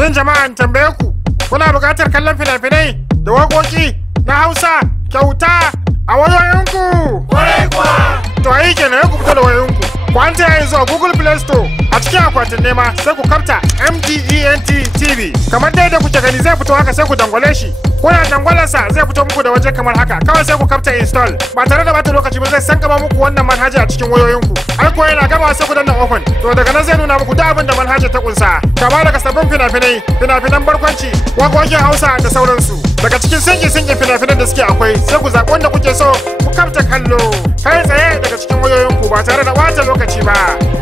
Shin jama'an tambaye ku, kuna buƙatar kallon fina-finai da waƙoƙi na Hausa kyauta a wayoyinku? Kwarai kuwa! To ayi kenan ku fito da wayoyinku. Ku hanta yanzu a Google Play Store a cikin akwatin nema sai ku karta MDTV. Kamar dai da kuke gani zai fito haka sai ku dangwale shi. Kuna dangwalarsa zai fito muku da waje kamar haka. Kawai sai ku karta install. Ba tare da bata lokaci ba zai san gaba muku wannan manhaja a cikin wayoyinku. Ai ko yana gaba sai ku danna open. To daga nan zai nuna muku duk abin da manhaja ta kunsa. Kama daga sabbin fina-finai, fina-finan barkwanci, waƙoƙin Hausa da sauransu. Daga cikin sinki-sinki fina-finan da suke akwai sai ku zaɓi wanda kuke so ku kamta kallo. Kai tsaye daga cikin wayoyinku ba tare da ɓata lokaci ba.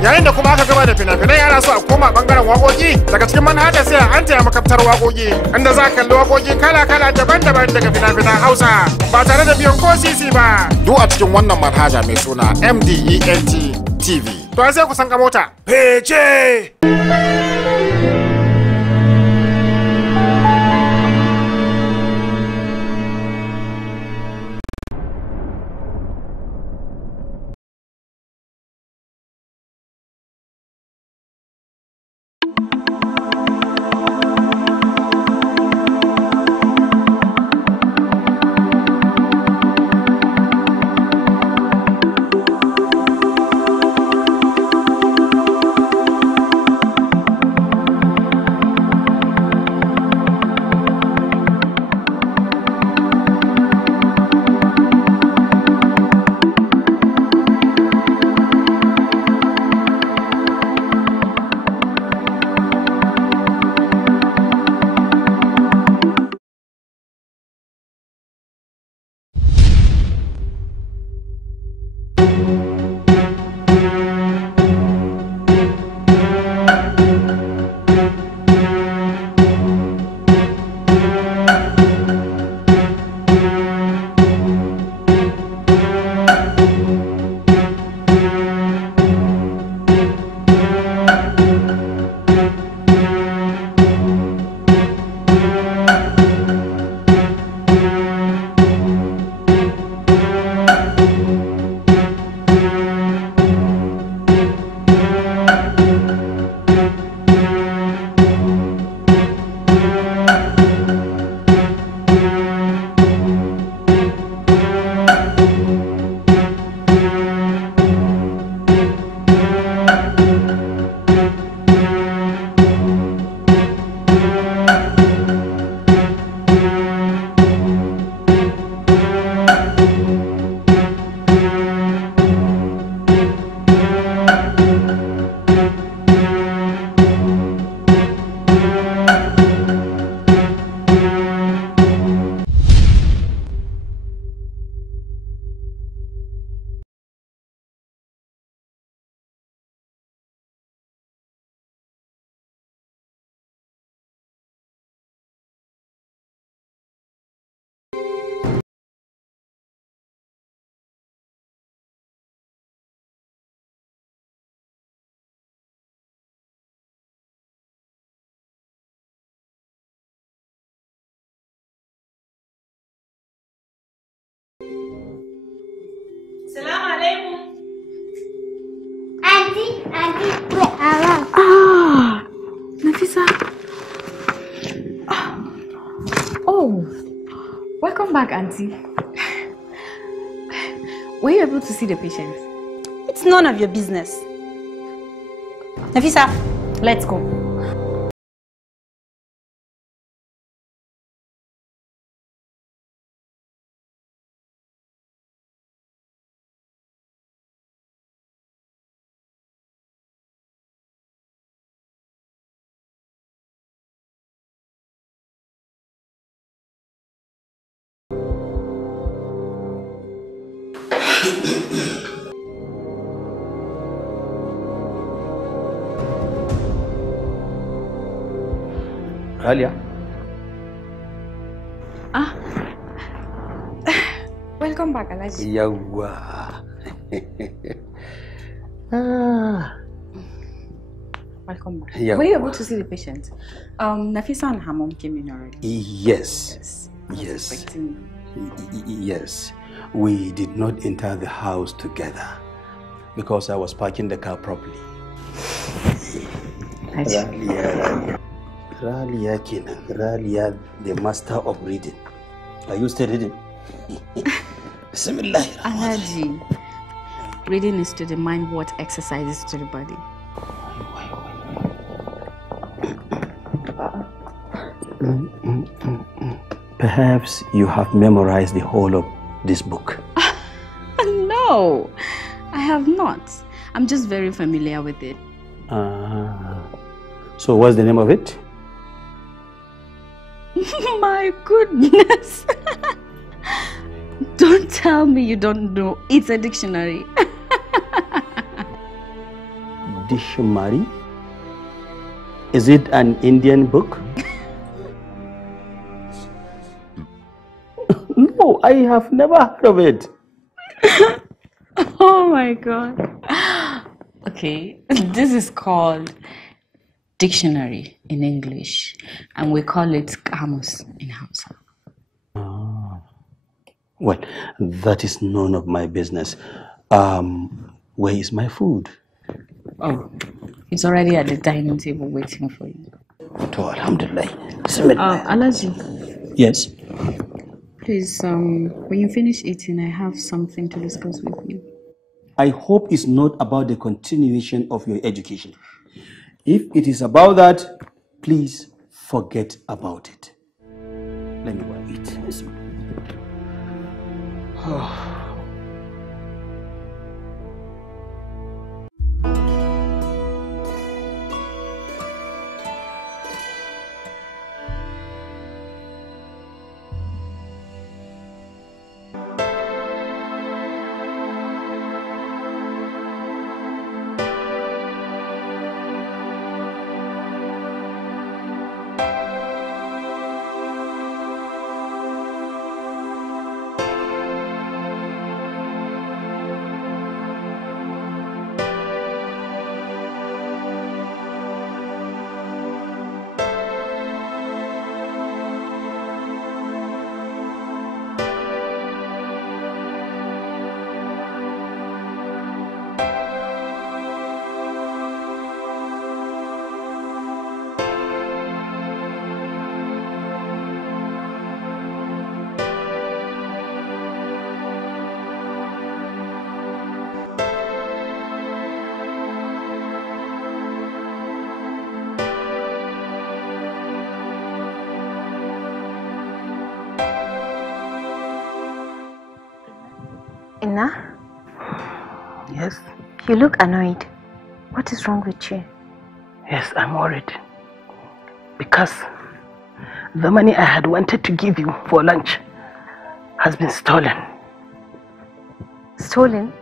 Yayin da kuma aka gama da fina-finai ana so a koma bangaren waƙoƙi daga cikin manhaja sai an taya makaftar waƙoƙi inda za ka kalli waƙoƙi kala-kala daban-daban daga fina-finan Hausa ba tare da biyan ko sisi ba. Duk a cikin wannan manhaja mai suna MDTV. To sai ku san ka mota. Fece! Salamu alaikum. Auntie, wait, Nafisa. Oh, welcome back, Auntie. Were you able to see the patient? It's none of your business. Nafisa, let's go. Alia. Welcome back, Alaji. Yawa. Welcome back. Yawa. Were you able to see the patient? Nafisa and her mom came in already. Yes. I was Yes. expecting you. Yes. We did not enter the house together because I was parking the car properly. Alaji. Yeah. Ralia kenan, Ralia, the master of reading. Are you still reading? Bismillah. Alaji, reading is to the mind what exercises to the body. Perhaps you have memorized the whole of this book. No, I have not. I'm just very familiar with it. So what's the name of it? My goodness. Don't tell me you don't know. It's a dictionary. Dictionary? Is it an Indian book? No, I have never heard of it. Oh my God. Okay, this is called dictionary in English, and we call it Kamus in Hausa. Well, that is none of my business. Where is my food? Oh, it's already at the dining table waiting for you. To Alhamdulillah. Alaji. Yes. Please, when you finish eating, I have something to discuss with you. I hope it's not about the continuation of your education. If it is about that, please forget about it. Let me go and eat. Yes. Inna? Yes? You look annoyed. What is wrong with you? Yes, I'm worried. Because the money I had wanted to give you for lunch has been stolen. Stolen?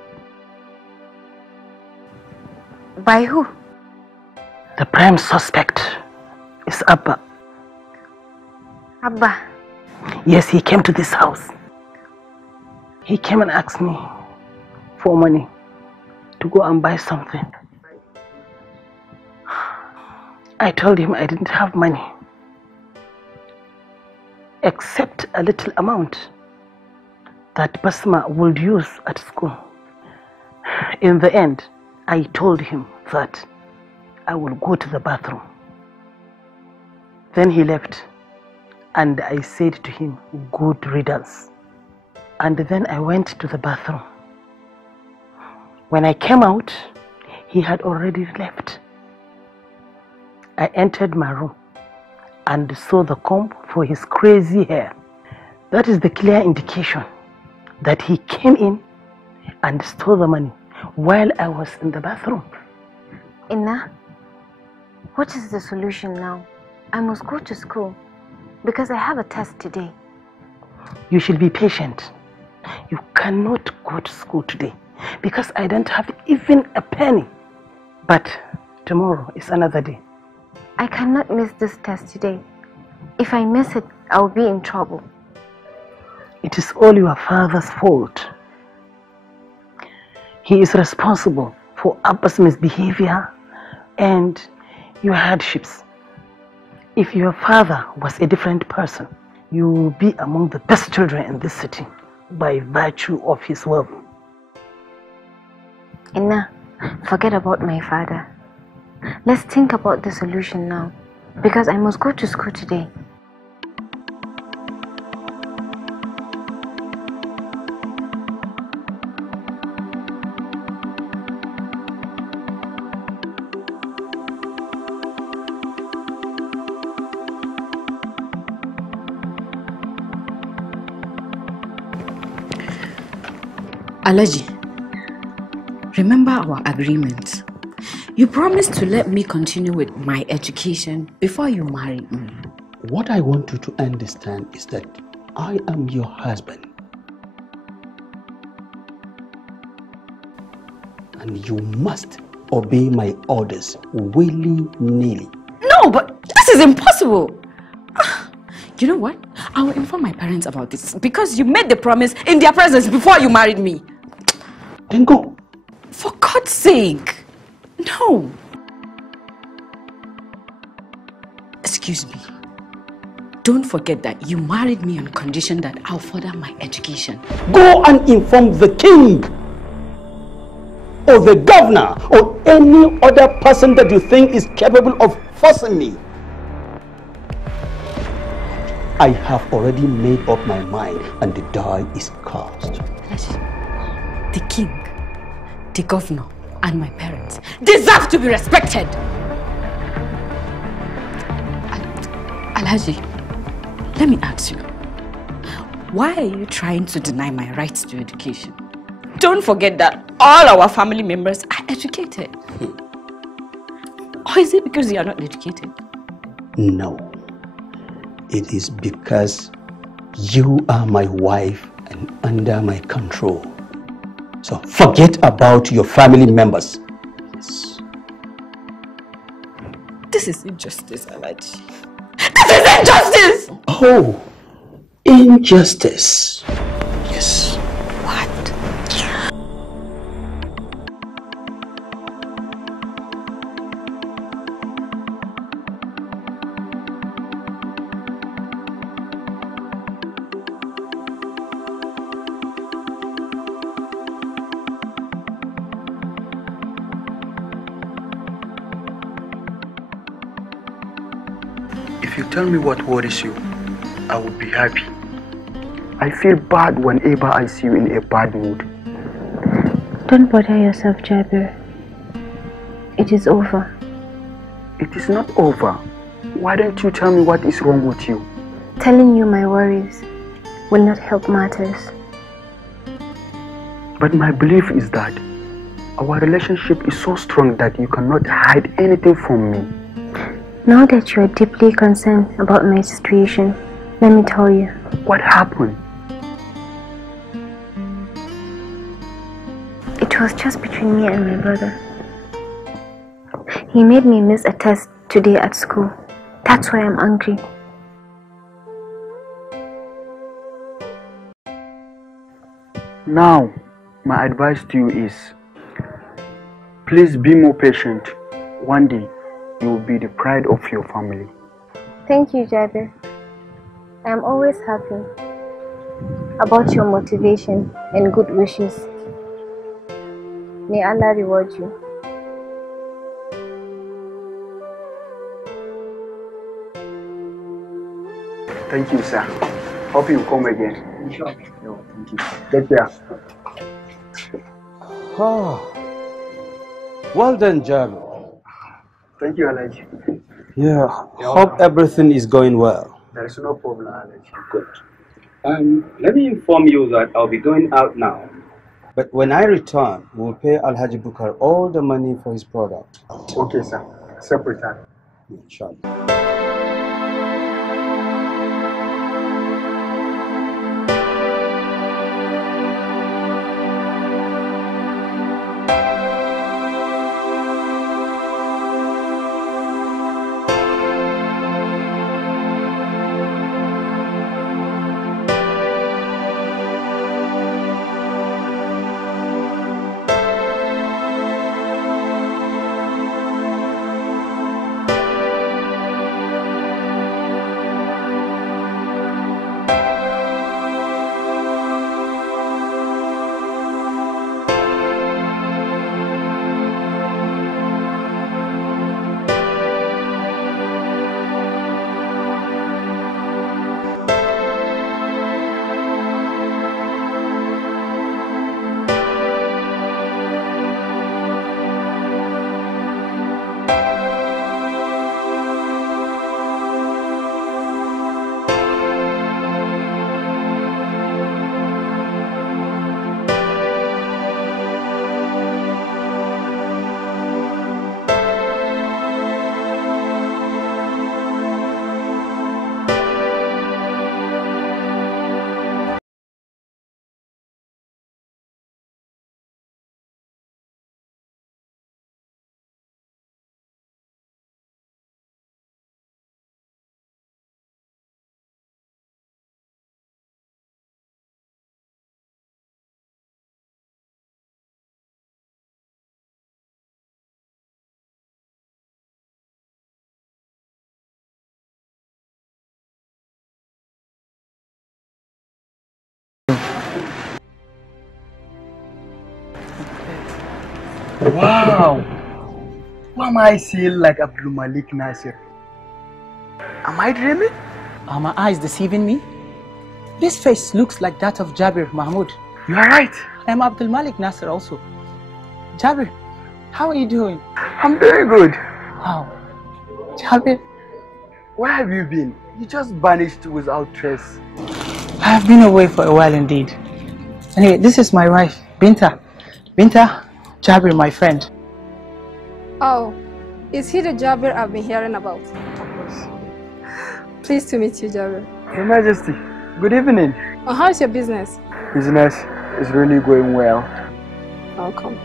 By who? The prime suspect is Abba. Abba. Yes, he came to this house. He came and asked me for money to go and buy something. I told him I didn't have money except a little amount that Basma would use at school. In the end, I told him that I will go to the bathroom. Then he left and I said to him, good riddance. And then I went to the bathroom. When I came out, he had already left. I entered my room and saw the comb for his crazy hair. That is the clear indication that he came in and stole the money while I was in the bathroom. Inna, what is the solution now? I must go to school because I have a test today. You should be patient. You cannot go to school today because I don't have even a penny. But tomorrow is another day. I cannot miss this test today. If I miss it, I will be in trouble. It is all your father's fault. He is responsible for Abba's misbehavior and your hardships. If your father was a different person, you will be among the best children in this city by virtue of his wealth. Inna, forget about my father. Let's think about the solution now. because I must go to school today. Alaji, remember our agreement. You promised to let me continue with my education before you married me. What I want you to understand is that I am your husband. And you must obey my orders willy-nilly. No, but this is impossible. You know what? I will inform my parents about this because you made the promise in their presence before you married me. Then go. For God's sake. No. Excuse me. Don't forget that you married me on condition that I'll further my education. Go and inform the king or the governor or any other person that you think is capable of forcing me. I have already made up my mind and the die is cast. The king, the governor, and my parents deserve to be respected. Alhaji, let me ask you, why are you trying to deny my rights to education? Don't forget that all our family members are educated. Or is it because you are not educated? No. It is because you are my wife and under my control. So forget about your family members. Yes. This is injustice, Alaji. This is injustice! Oh, injustice. Yes. What? If you tell me what worries you, I will be happy. I feel bad whenever I see you in a bad mood. Don't bother yourself, Jabir. It is over. It is not over. Why don't you tell me what is wrong with you? Telling you my worries will not help matters. But my belief is that our relationship is so strong that you cannot hide anything from me. Now that you are deeply concerned about my situation, let me tell you. What happened? It was just between me and my brother. He made me miss a test today at school. That's why I'm angry. Now, my advice to you is, please be more patient. One day, you will be the pride of your family. Thank you, Jabir. I am always happy about your motivation and good wishes. May Allah reward you. Thank you, sir. Hope you come again. No, thank you. Take care. Oh. Well done, Jabir. Thank you, Alaji. Yeah, hope everything is going well. There is no problem, Alaji. Good. Let me inform you that I'll be going out now. But when I return, we'll pay Alhaji Bukar all the money for his product. Okay, sir. Separate time. Inshallah. Wow! Why am I seeing like Abdul Malik Nasir? Am I dreaming? Are my eyes deceiving me? This face looks like that of Jabir Mahmoud. You are right. I am Abdul Malik Nasir also. Jabir, how are you doing? I'm very good. Wow. Jabir, Where have you been? You just vanished without trace. I have been away for a while indeed. Anyway, this is my wife, Binta. Binta, Jabir, my friend. Oh, is he the Jabir I've been hearing about? Pleased to meet you, Jabir. Your Majesty, good evening. Oh, how's your business? Business is really going well. Welcome.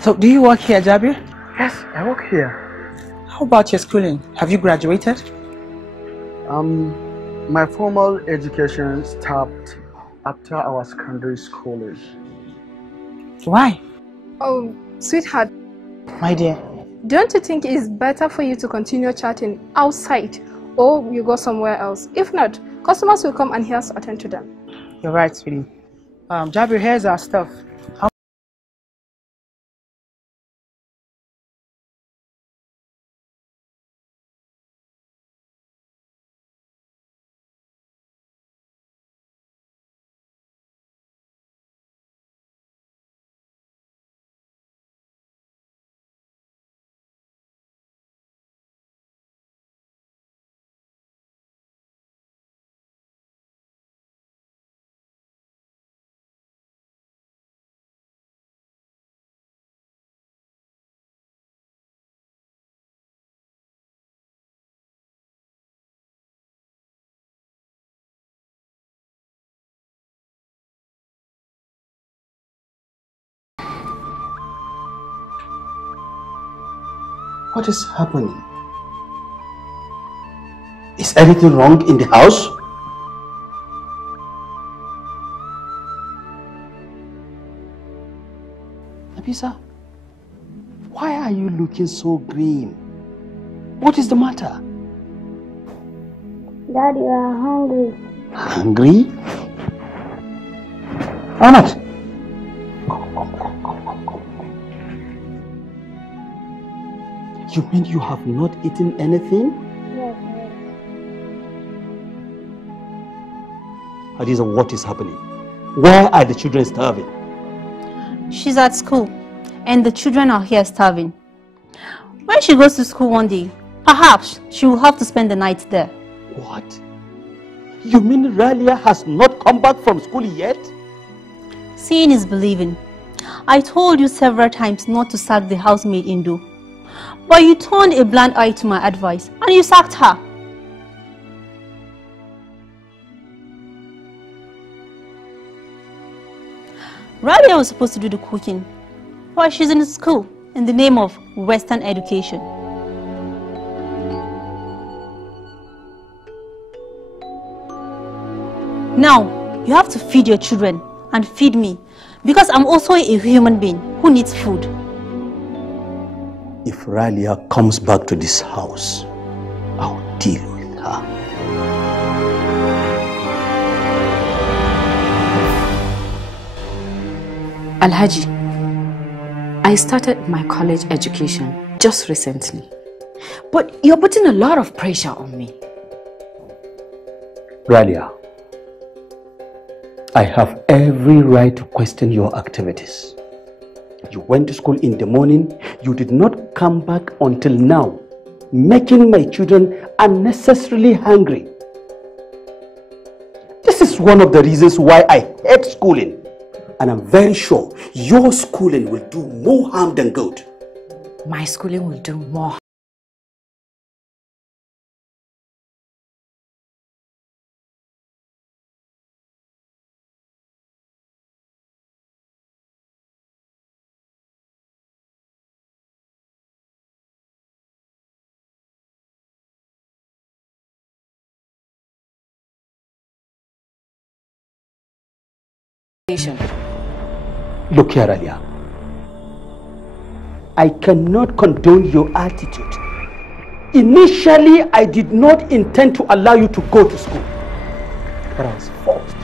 So, do you work here, Jabir? Yes, I work here. How about your schooling? Have you graduated? My formal education stopped after our secondary schooling. Why? Oh, sweetheart, My dear, don't you think it's better for you to continue chatting outside or you go somewhere else? If not, customers will come and he has to attend to them. you're right, sweetie. Jabir, here's our stuff. What is happening? Is anything wrong in the house? Nafisa, why are you looking so green? What is the matter? Daddy, we are hungry. Hungry? How much? You mean you have not eaten anything? Yes. Hadiza, what is happening? Why are the children starving? She's at school and the children are here starving. When she goes to school one day, perhaps she will have to spend the night there. What? You mean Ralia has not come back from school yet? Seeing is believing. I told you several times not to sack the housemaid Indo. But you turned a blind eye to my advice and you sacked her. Ralia was supposed to do the cooking, but she's in school in the name of Western education. Now, you have to feed your children and feed me because I'm also a human being who needs food. If Ralia comes back to this house, I'll deal with her. Alhaji, I started my college education just recently, but you're putting a lot of pressure on me. Ralia, I have every right to question your activities. You went to school in the morning, you did not come back until now, making my children unnecessarily hungry. This is one of the reasons why I hate schooling. And I'm very sure your schooling will do more harm than good. My schooling will do more harm. Look here, Ralia. I cannot condone your attitude. Initially, I did not intend to allow you to go to school, but I was forced.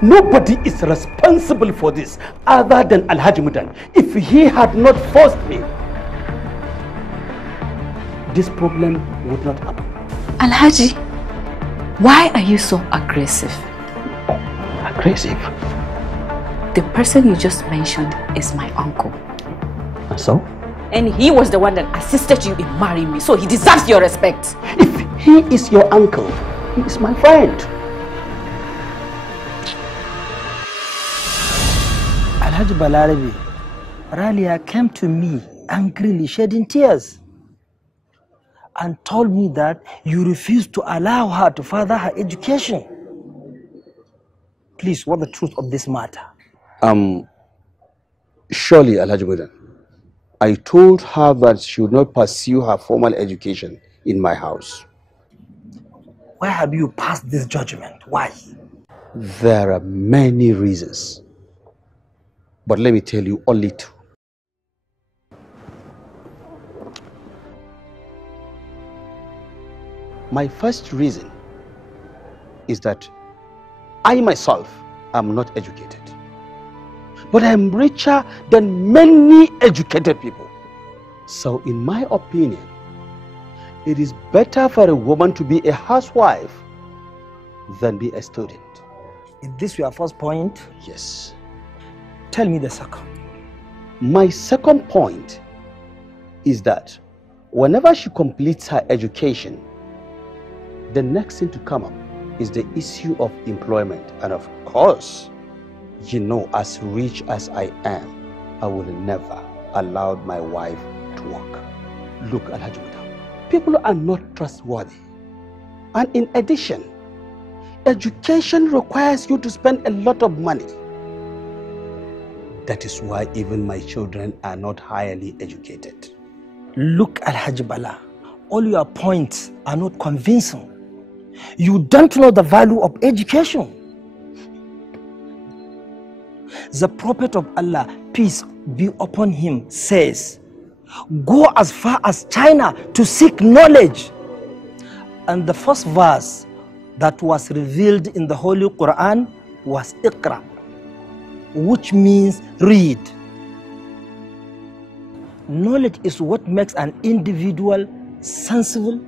Nobody is responsible for this other than Alhaji Mudan. If he had not forced me, this problem would not happen. Alhaji, why are you so aggressive? Aggressive? The person you just mentioned is my uncle. So? And he was the one that assisted you in marrying me, so he deserves your respect. If he is your uncle, he is my friend. Alhaji Balarabi, Ralia came to me angrily shedding tears and told me that you refused to allow her to further her education. Please, what's the truth of this matter? Surely, Alhaji Mudan, I told her that she would not pursue her formal education in my house. Why have you passed this judgment? Why? There are many reasons, but let me tell you only two. My first reason is that I myself am not educated, but I am richer than many educated people. So in my opinion, it is better for a woman to be a housewife than be a student. Is this your first point? Yes. Tell me the second. My second point is that whenever she completes her education, the next thing to come up is the issue of employment. And of course, you know, as rich as I am, I will never allow my wife to work. Look, Alhaji Mudan, people are not trustworthy. And in addition, education requires you to spend a lot of money. That is why even my children are not highly educated. Look, Alhaji Bala, all your points are not convincing. You don't know the value of education. The Prophet of Allah, peace be upon him, says, go as far as China to seek knowledge. And the first verse that was revealed in the Holy Quran was Iqra, which means read. Knowledge is what makes an individual sensible,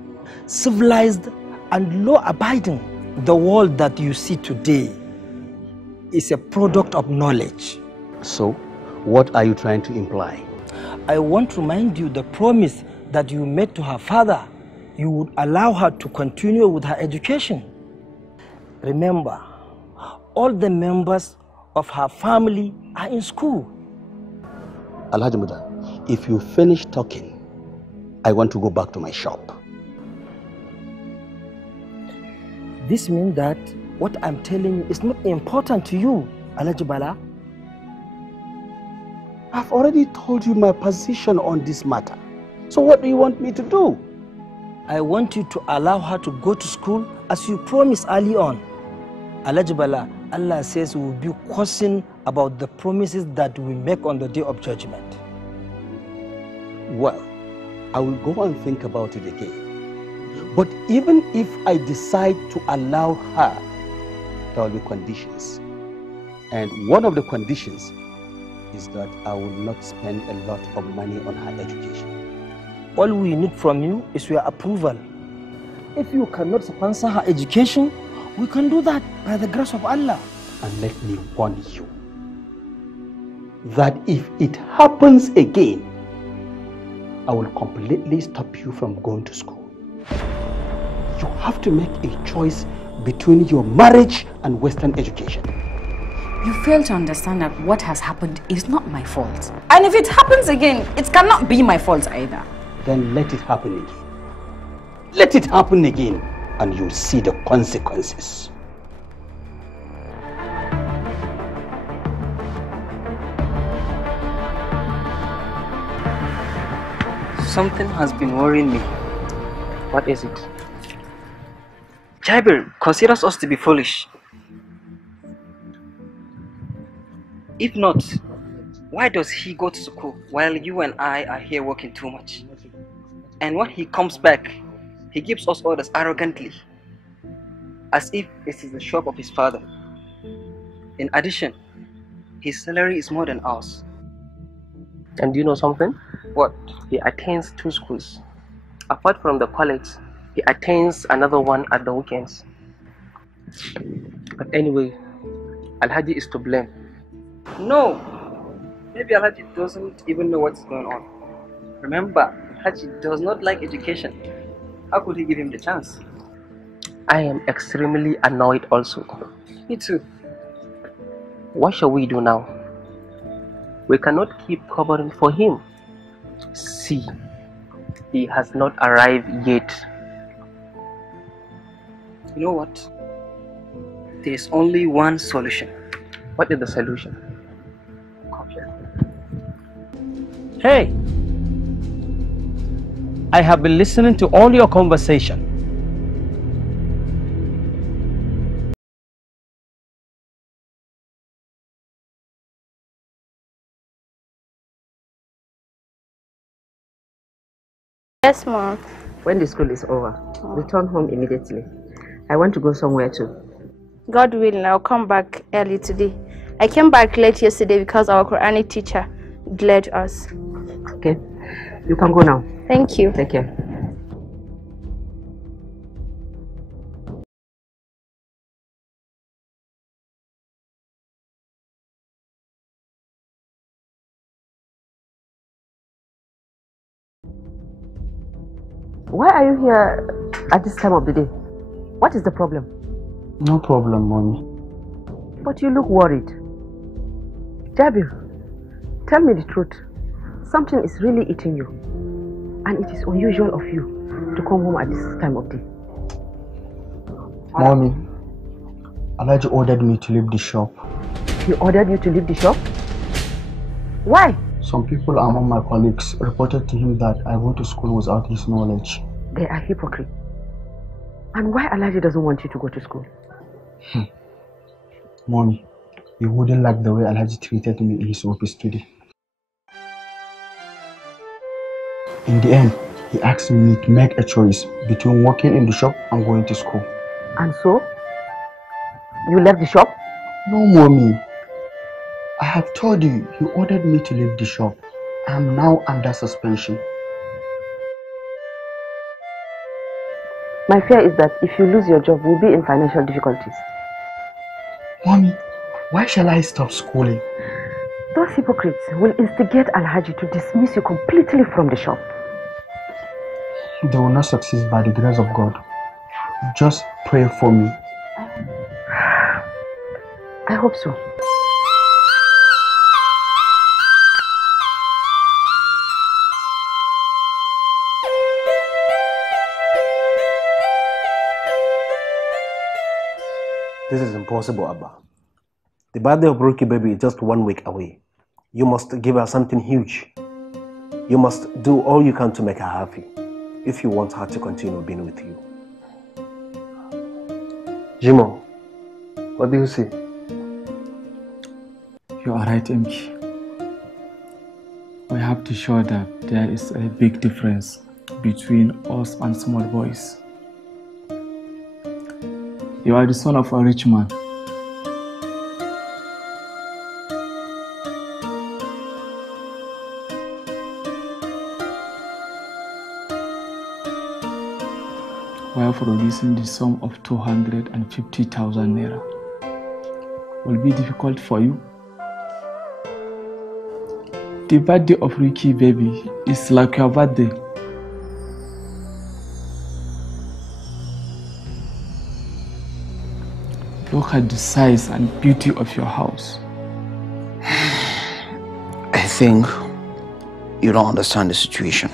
civilized, and law-abiding. The world that you see today is a product of knowledge. So, what are you trying to imply? I want to remind you the promise that you made to her father. You would allow her to continue with her education. Remember, all the members of her family are in school. Alhaji Mudan, if you finish talking, I want to go back to my shop. This means that what I'm telling you is not important to you, Alhaji Bala. I've already told you my position on this matter. So what do you want me to do? I want you to allow her to go to school as you promised early on. Alhaji Bala, Allah says we will be questioning about the promises that we make on the day of judgment. Well, I will go and think about it again. But even if I decide to allow her, there will be conditions. And one of the conditions is that I will not spend a lot of money on her education. All we need from you is your approval. If you cannot sponsor her education, we can do that by the grace of Allah. And let me warn you that if it happens again, I will completely stop you from going to school. You have to make a choice between your marriage and Western education. You fail to understand that what has happened is not my fault. And if it happens again, it cannot be my fault either. Then let it happen again. Let it happen again, and you'll see the consequences. Something has been worrying me. What is it? Jabir considers us to be foolish. If not, why does he go to school while you and I are here working too much? And when he comes back, he gives us orders arrogantly, as if this is the shop of his father. In addition, his salary is more than ours. And do you know something? What? He attends 2 schools. Apart from the college, he attends another one at the weekends. But anyway, Alhaji is to blame. No! Maybe Alhaji doesn't even know what's going on. Remember, Alhaji does not like education. How could he give him the chance? I am extremely annoyed also. Me too. What shall we do now? We cannot keep covering for him. See, he has not arrived yet. You know what? There's only one solution. What is the solution? Hey! I have been listening to all your conversation. Yes, Mom. When the school is over, return home immediately. I want to go somewhere too. God willing, I'll come back early today. I came back late yesterday because our Quranic teacher delayed us. Okay, you can go now. Thank you. Take care. Why are you here at this time of the day? What is the problem? No problem, Mommy. But you look worried. Jabir, tell me the truth. Something is really eating you. And it is unusual of you to come home at this time of day. Mommy, Alhaji ordered me to leave the shop. He ordered you to leave the shop? Why? Some people among my colleagues reported to him that I went to school without his knowledge. They are hypocrites. And why Alhaji doesn't want you to go to school? Mommy, you wouldn't like the way Alhaji treated me in his office today. In the end, he asked me to make a choice between working in the shop and going to school. And so? You left the shop? No, Mommy. I have told you, he ordered me to leave the shop. I am now under suspension. My fear is that if you lose your job, we'll be in financial difficulties. Mommy, why shall I stop schooling? Those hypocrites will instigate Alhaji to dismiss you completely from the shop. They will not succeed by the grace of God. Just pray for me. I hope so. This is impossible, Abba. The birthday of Rookie Baby is just 1 week away. You must give her something huge. You must do all you can to make her happy if you want her to continue being with you. Jimo, what do you see? You are right, MK. We have to show that there is a big difference between us and small boys. You are the son of a rich man. While producing the sum of 250,000 naira will be difficult for you. The birthday of Ricky Baby is like your birthday. Look at the size and beauty of your house. I think you don't understand the situation.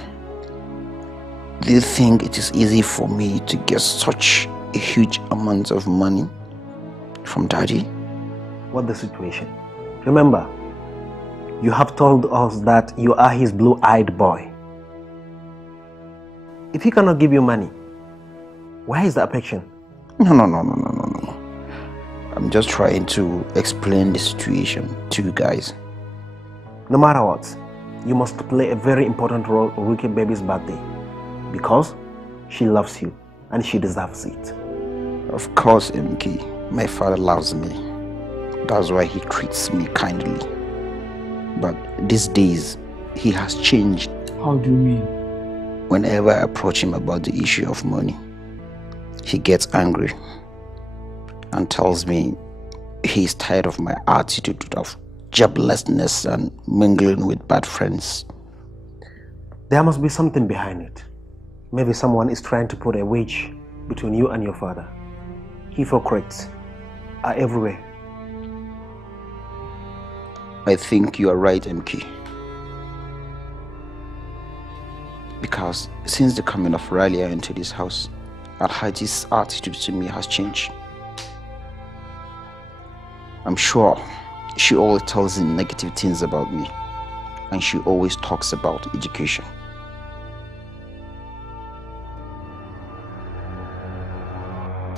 Do you think it is easy for me to get such a huge amount of money from Daddy? What's the situation? Remember, you have told us that you are his blue-eyed boy. If he cannot give you money, where is the affection? No. I'm just trying to explain the situation to you guys. No matter what, you must play a very important role in Rookie Baby's birthday because she loves you and she deserves it. Of course, MK, my father loves me. That's why he treats me kindly. But these days, he has changed. How do you mean? Whenever I approach him about the issue of money, he gets angry and tells me he's tired of my attitude of joblessness and mingling with bad friends. There must be something behind it. Maybe someone is trying to put a wedge between you and your father. Hypocrites are everywhere. I think you are right, MK. Because since the coming of Ralia into this house, Alhaji's attitude to me has changed. I'm sure she always tells him negative things about me, and she always talks about education.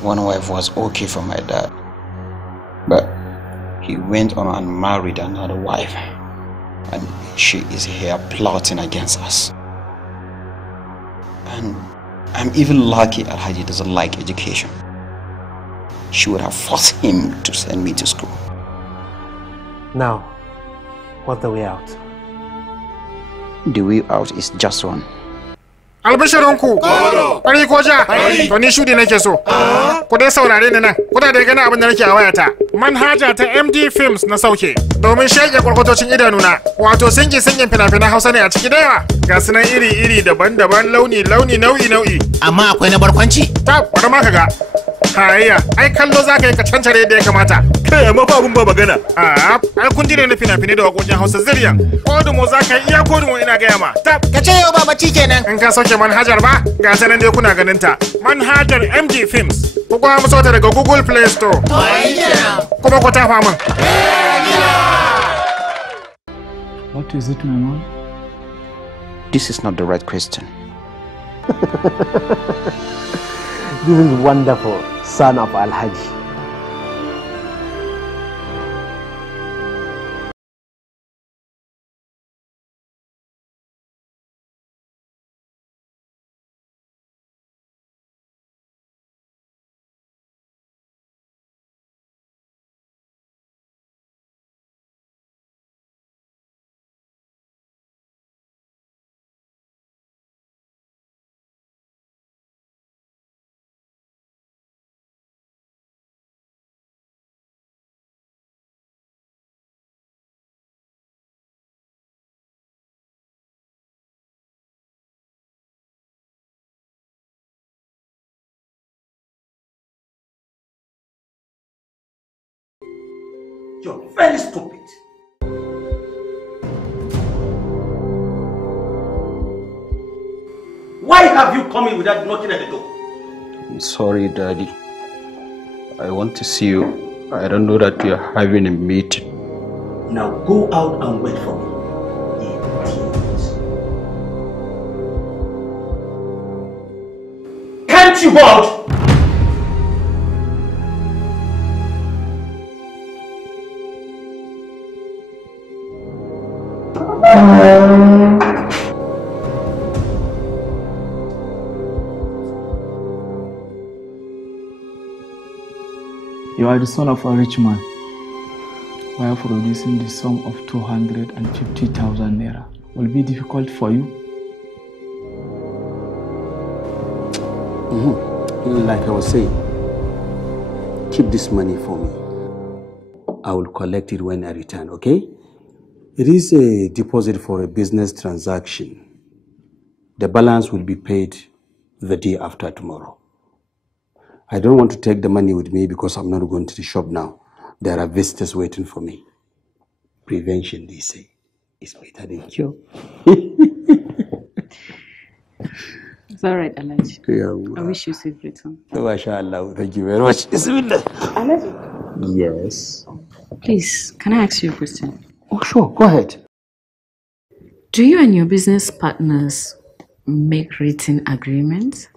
One wife was okay for my dad, but he went on and married another wife, and she is here plotting against us. And I'm even lucky Alhaji doesn't like education. She would have forced him to send me to school. Now, what's the way out? The way out is just one. Albishirinku, ƙwari ko ja, to ni shudi nake so. Ku dai saurare ni nan, kuna da gani abin da nake a wayata. Manhaja ta MD Films na sauke, domin shege kwarkwatocin idanuna. Wato singin fina-finan Hausa ne a ciki da yawa. Ga sunan iri-iri daban-daban, launi-launi, nau'i-nau'i. Amma akwai na barkwanci? Ta, bari ma ka ga. Hayya, ai kallo za ka yi ka cancare da ya kamata. Kai amma fa abun ba magana. Ai kun ji ne na fina-finai da waƙoƙin Hausa zuriya. Kodumo za ka yi iya kodumo ina gaya ma. Ta, ka ce yau ba bacci kenan. In ka sauke manhajar ba, ga ta nan dai kuna ganin ta. Manhajar MD Films. Ku kuma musu ta daga Google Play Store. Kuma ku tafa min. What is it, my mom? This is not the right question. This is wonderful, son of Alhaji. You're very stupid. Why have you come in without knocking at the door? I'm sorry, Daddy. I want to see you. I don't know that we are having a meeting. Now go out and wait for me. Can't you go out? You are the son of a rich man. While producing the sum of 250,000 naira will be difficult for you. Like I was saying, keep this money for me. I will collect it when I return, okay? It is a deposit for a business transaction. The balance will be paid the day after tomorrow. I don't want to take the money with me because I'm not going to the shop now. There are visitors waiting for me. Prevention, they say, is better than cure. It's all right, Alhaji. Yeah, I wish you safe return. MashaAllah, thank you very much. Alhaji? Yes. Please, can I ask you a question? Oh, sure, go ahead. Do you and your business partners make written agreements?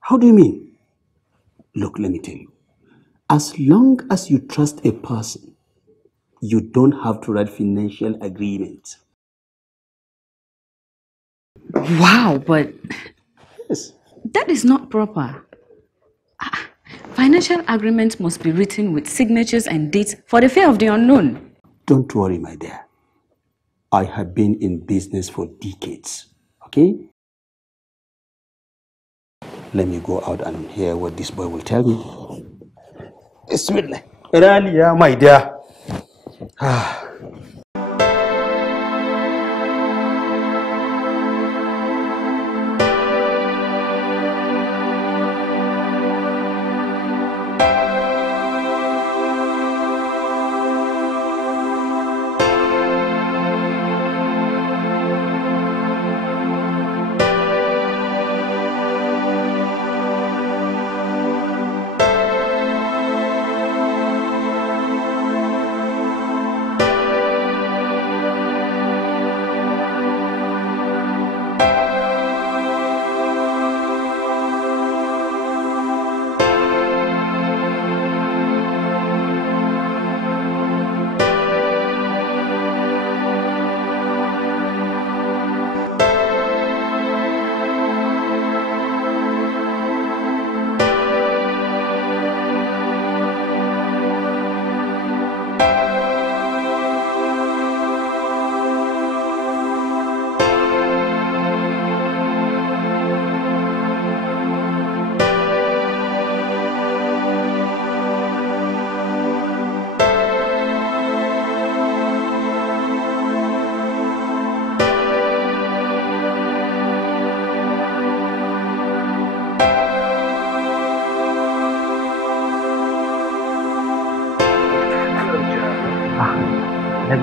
How do you mean? Look, let me tell you. As long as you trust a person, you don't have to write financial agreements. Wow, but yes, that is not proper. Financial agreements must be written with signatures and dates for the fear of the unknown. Don't worry, my dear. I have been in business for decades, okay? Let me go out and hear what this boy will tell me. Bismillah. Rania, my dear.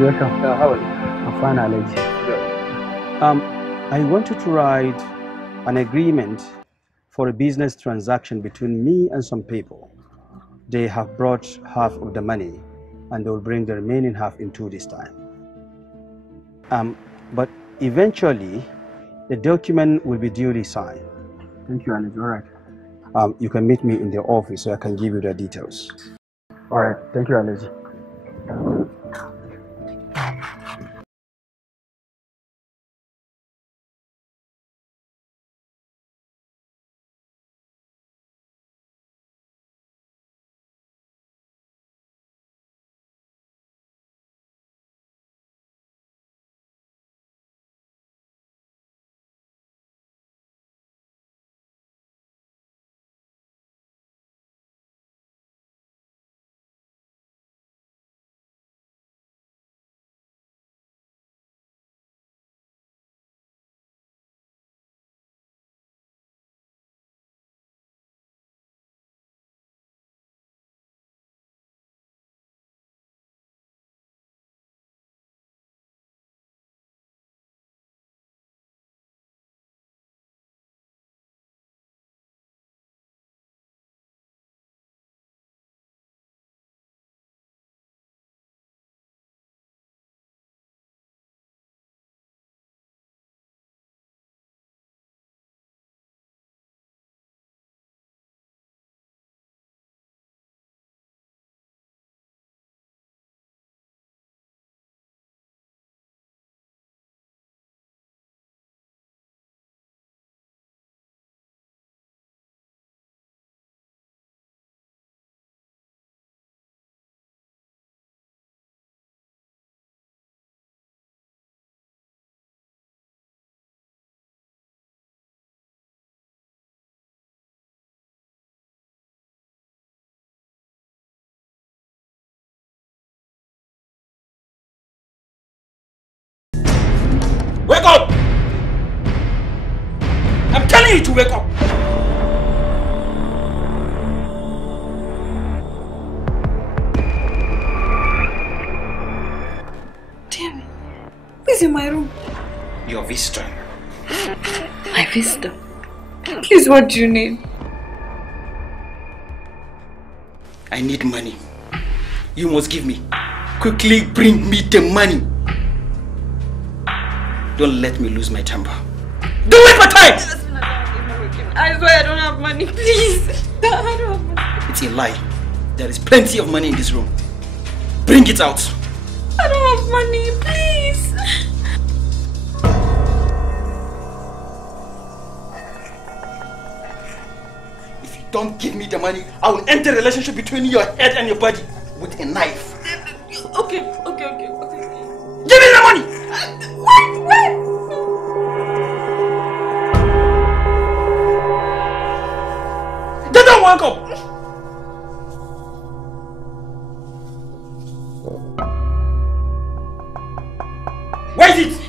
Welcome. How are you? I'm fine, Allergy. I wanted to write an agreement for a business transaction between me and some people. They have brought half of the money and they will bring the remaining half in 2 days' time. But eventually, the document will be duly signed. Thank you, Allergy. All right. You can meet me in the office so I can give you the details. All right. Thank you, Allergy. Wake up! I'm telling you to wake up! Damn it. Who's in my room? Your visitor. My visitor? Please, what do you need? I need money. You must give me. Quickly bring me the money. Don't let me lose my temper. Don't waste my time! I swear I don't have money, please. I don't have money. It's a lie. There is plenty of money in this room. Bring it out. I don't have money, please. don't give me the money, I will end the relationship between your head and your body with a knife. Okay. Give me the money! Wait! Get down, wake up! Where is it?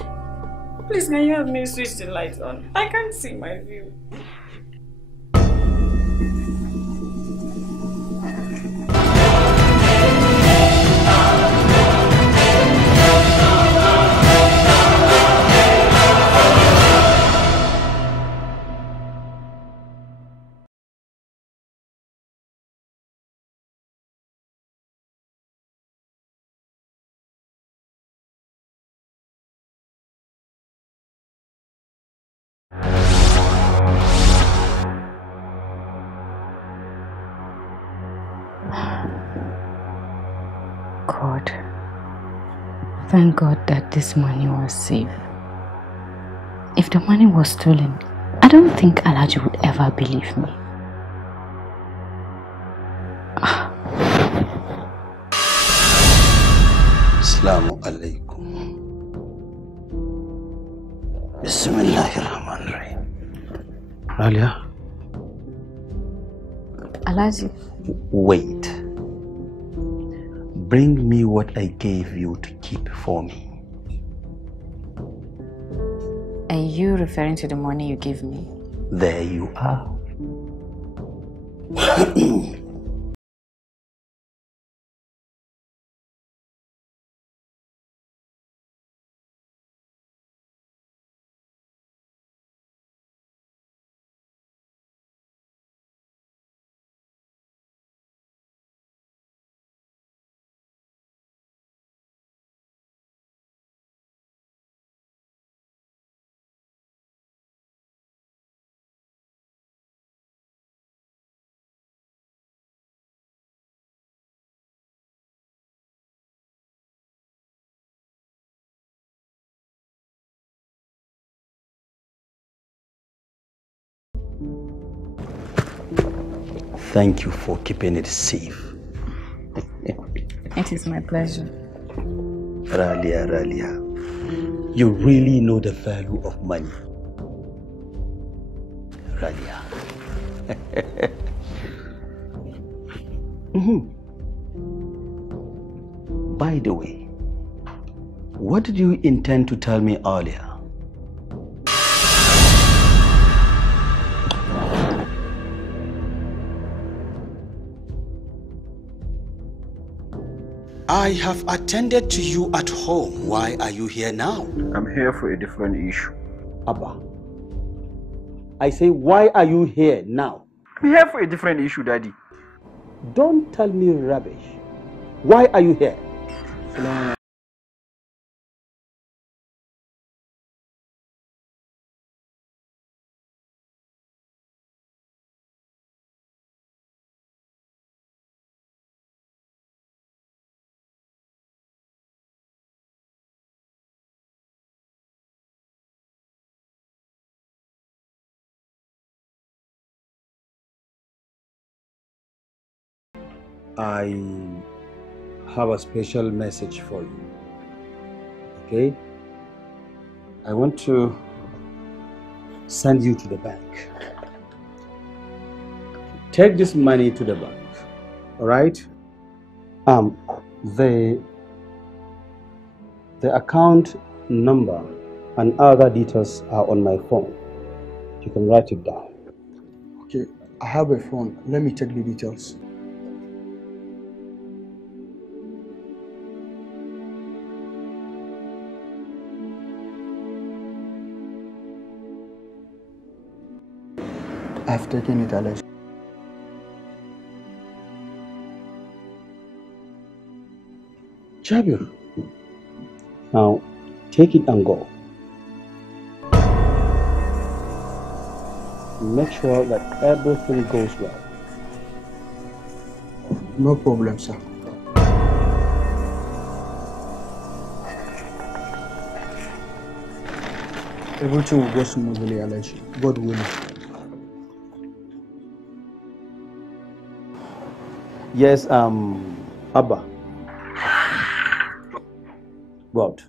Please, can you help me switch the lights on? I can't see my view. God, thank God that this money was safe. If the money was stolen, I don't think Alhaji would ever believe me. Assalamu alaikum. Bismillahirrahmanirrahim. Ralia? Alhaji. Wait. Bring me what I gave you to keep for me. Are you referring to the money you gave me? There you are. Thank you for keeping it safe. It is my pleasure. Ralia, you really know the value of money. Ralia. By the way, what did you intend to tell me earlier? I have attended to you at home. Why are you here now? I'm here for a different issue. Abba, I say, why are you here now? I'm here for a different issue, Daddy. Don't tell me rubbish. Why are you here? I have a special message for you. Okay? I want to send you to the bank. Take this money to the bank. All right? The account number and other details are on my phone. You can write it down. Okay, I have a phone. Let me check the details. I've taken it, Alex. Jabir, now take it and go. Make sure that everything goes well. No problem, sir. Everything will go smoothly, Alex. God willing. Yes, Abba. Go out.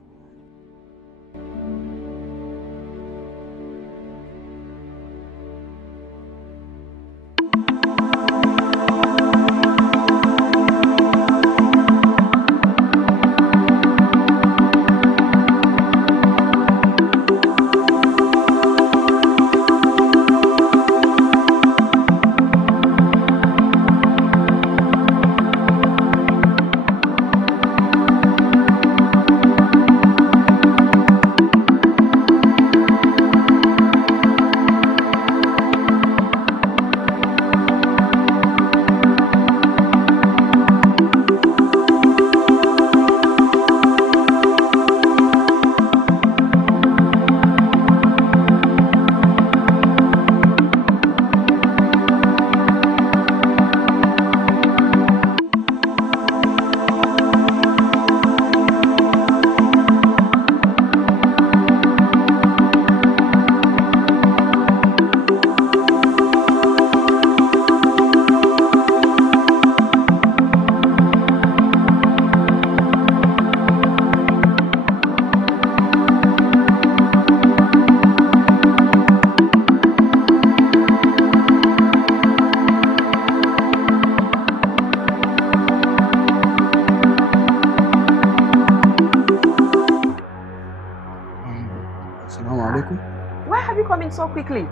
Why have you come in so quickly?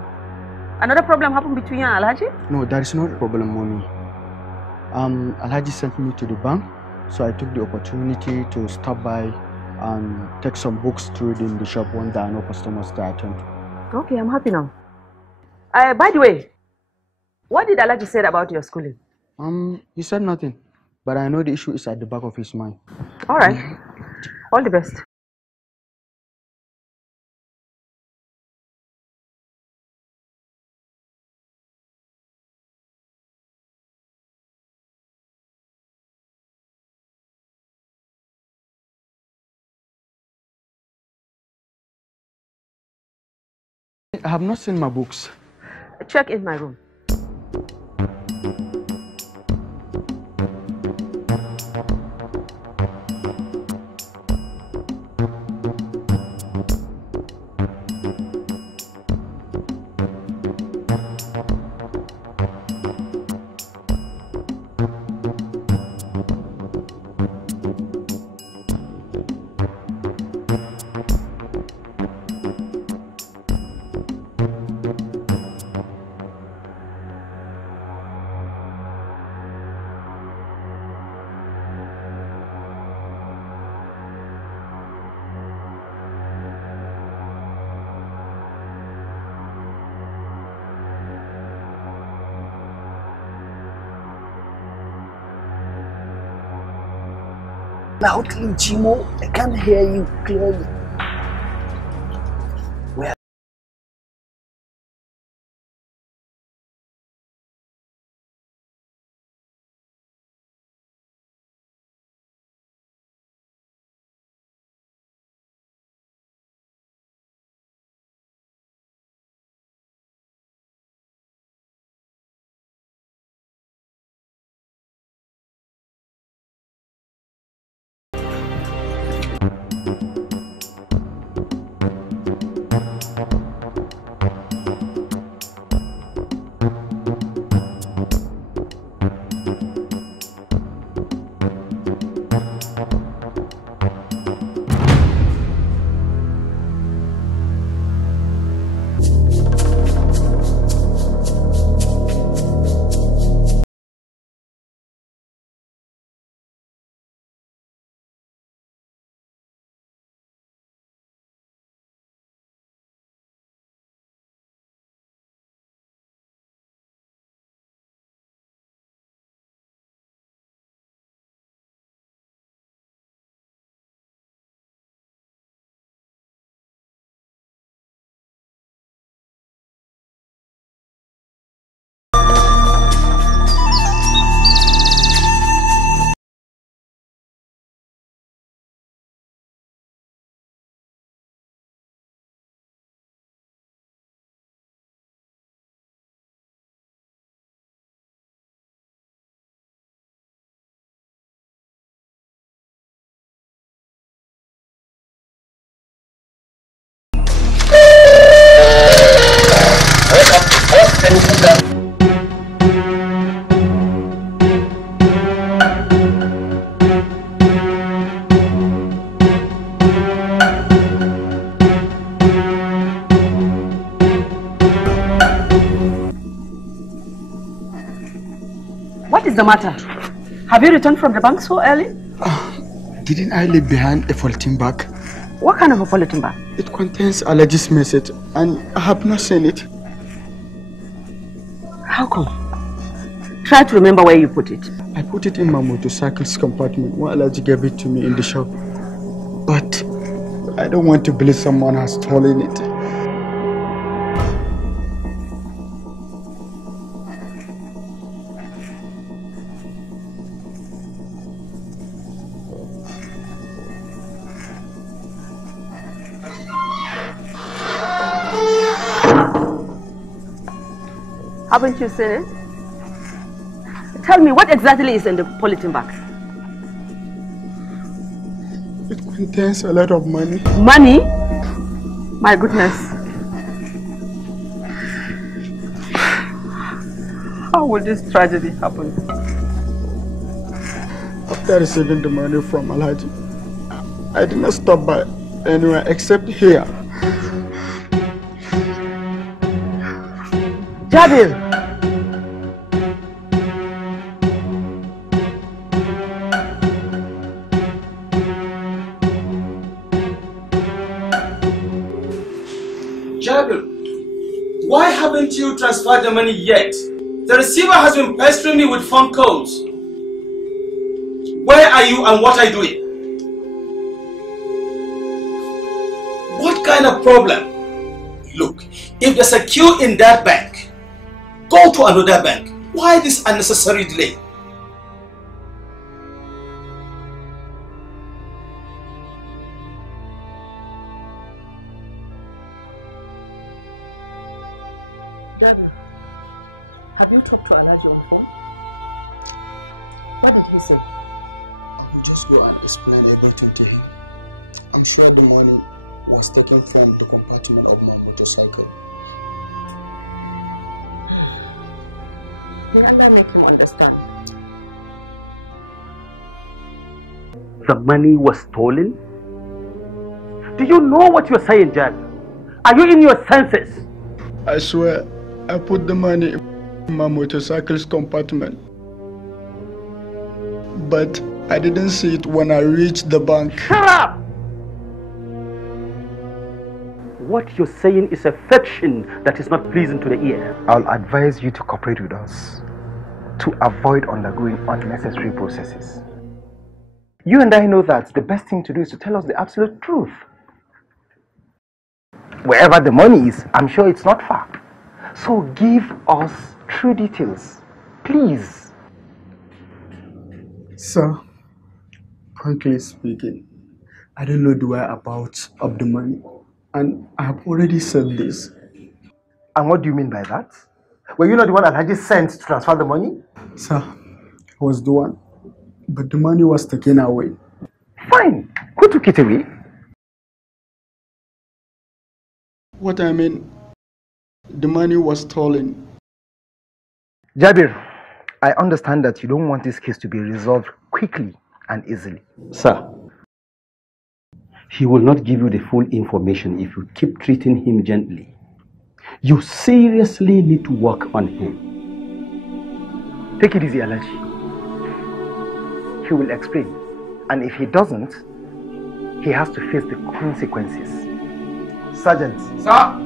Another problem happened between you and Alhaji? No, that is not a problem, mommy. Alhaji sent me to the bank, so I took the opportunity to stop by and take some books to read in the shop when there are no customers to attend to. Okay, I'm happy now. By the way, what did Alhaji say about your schooling? He said nothing, but I know the issue is at the back of his mind. All right. All the best. I have not seen my books. Check in my room. Loudly, Jimo. I can't hear you clearly. Where? is the matter? Have you returned from the bank so early? Didn't I leave behind a polythene bag? What kind of a polythene bag? It contains Allergy's message and I have not seen it. How come? Try to remember where you put it. I put it in my motorcycle's compartment when Allergy gave it to me in the shop. But I don't want to believe someone has stolen it. Haven't you seen it? Tell me, what exactly is in the polythene bag? It contains a lot of money. Money? My goodness. How will this tragedy happen? After receiving the money from Alhaji, I did not stop by anywhere except here. Jabir! Jabir, why haven't you transferred the money yet? The receiver has been pestering me with phone calls. Where are you and what are you doing? What kind of problem? Look, if there's a queue in that bank, go to another bank. Why this unnecessary delay? Jabir, have you talked to Alhaji on phone? What did he say? I will just go and explain everything to him. I'm sure the money was taken from the compartment of my motorcycle. May Allah make him understand. The money was stolen? Do you know what you're saying, Jad? Are you in your senses? I swear, I put the money in my motorcycle's compartment. But I didn't see it when I reached the bank. Shut up! What you're saying is a fiction that is not pleasing to the ear. I'll advise you to cooperate with us to avoid undergoing unnecessary processes. You and I know that the best thing to do is to tell us the absolute truth. Wherever the money is, I'm sure it's not far. So give us true details, please. Sir, frankly speaking, I don't know the whereabouts of the money. And I have already said this. And what do you mean by that? Were you not the one that Alhaji sent to transfer the money? Sir, I was the one. But the money was taken away. Fine. Who took it away? What I mean, the money was stolen. Jabir, I understand that you don't want this case to be resolved quickly and easily. Sir, he will not give you the full information if you keep treating him gently. You seriously need to work on him. Take it easy, Alhaji. He will explain. And if he doesn't, he has to face the consequences. Sergeant. Sir.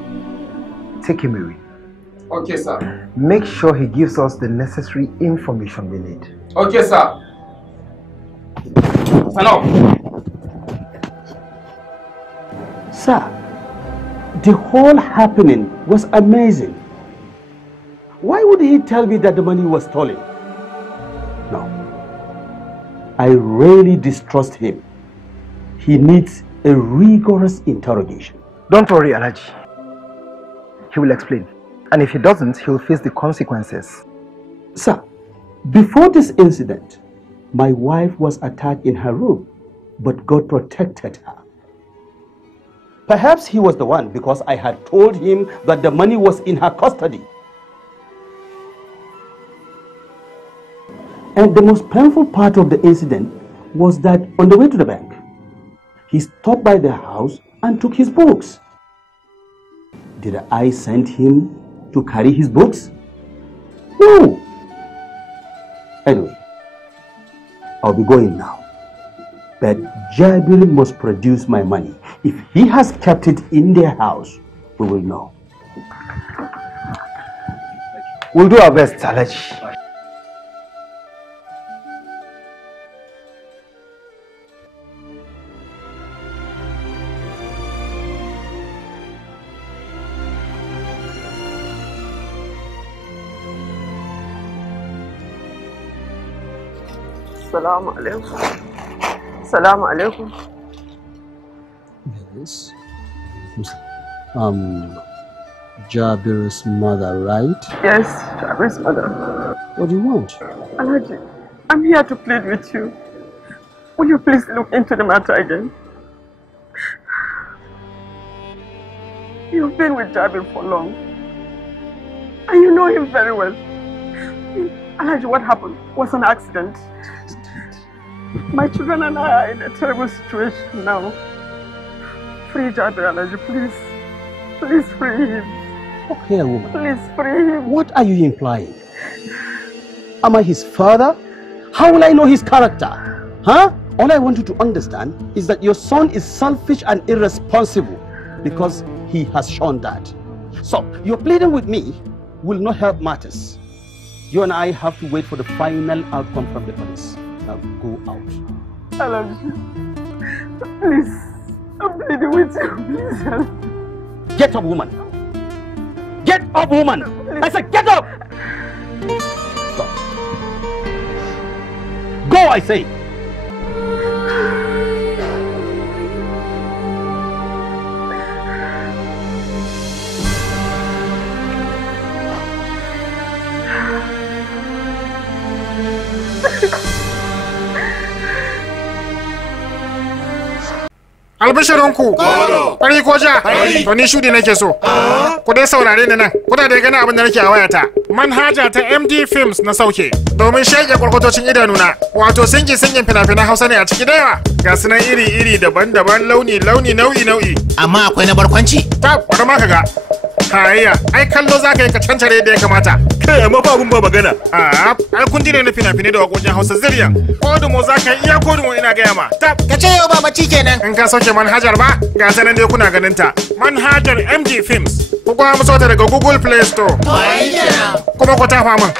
Take him away. Okay, sir. Make sure he gives us the necessary information we need. Okay, sir. Stand up. Sir, the whole happening was amazing. Why would he tell me that the money was stolen? No. I really distrust him. He needs a rigorous interrogation. Don't worry, Alhaji. He will explain. And if he doesn't, he will face the consequences. Sir, before this incident, my wife was attacked in her room, but God protected her. Perhaps he was the one because I had told him that the money was in her custody. And the most painful part of the incident was that on the way to the bank, he stopped by the house and took his books. Did I send him to carry his books? No. Anyway, I'll be going now. But Jabir must produce my money. If he has kept it in their house, we will know. We'll do our best, Alhaji. Assalamu alaikum. Assalamu alaikum. Yes. Jabir's mother, right? Yes, Jabir's mother. What do you want? Alhaji, I'm here to plead with you. Will you please look into the matter again? You've been with Jabir for long. And you know him very well. Alhaji, what happened was an accident. My children and I are in a terrible situation now. Free Jabir, Alhaji, please. Please free him. Look here, woman. Please free him. What are you implying? Am I his father? How will I know his character? Huh? All I want you to understand is that your son is selfish and irresponsible because he has shown that. So, your pleading with me will not help matters. You and I have to wait for the final outcome from the police. Now go out. Alhaji, please, I'm pleading with you. Please help. Get up, woman. Get up, woman. I said get up. Go, I say. Albishirinku, ƙwari ko ja, to ni shudi nake so. Ku dai saurare ni nan, kuna da gani abin da nake a wayata. Manhaja ta MD Films na sauke, domin shaƙe kwarkwatocin idanuna. Wato singin fina-finan Hausa ne a ciki da yawa. Ga sunan iri-iri daban-daban launi-launi nau'i-nau'i. Amma akwai na barkwanci? Ta, bari ma ka ga. Hayya, ai kallo za ka yi ka cancare da ya kamata. Kai amma fa abun ba magana. Ai kun ne na fina-finai da waƙoƙin Hausa zuriya. Kodumo za ka iya kodumo ina gaya ma. Ta, ka ce yau ba bacci kenan. In ka sauke manhajar ba, ga ta nan dai kuna ganin ta. Manhajar MD Films. Ku kwa musu ta daga Google Play Store. Kuma ku tafa min.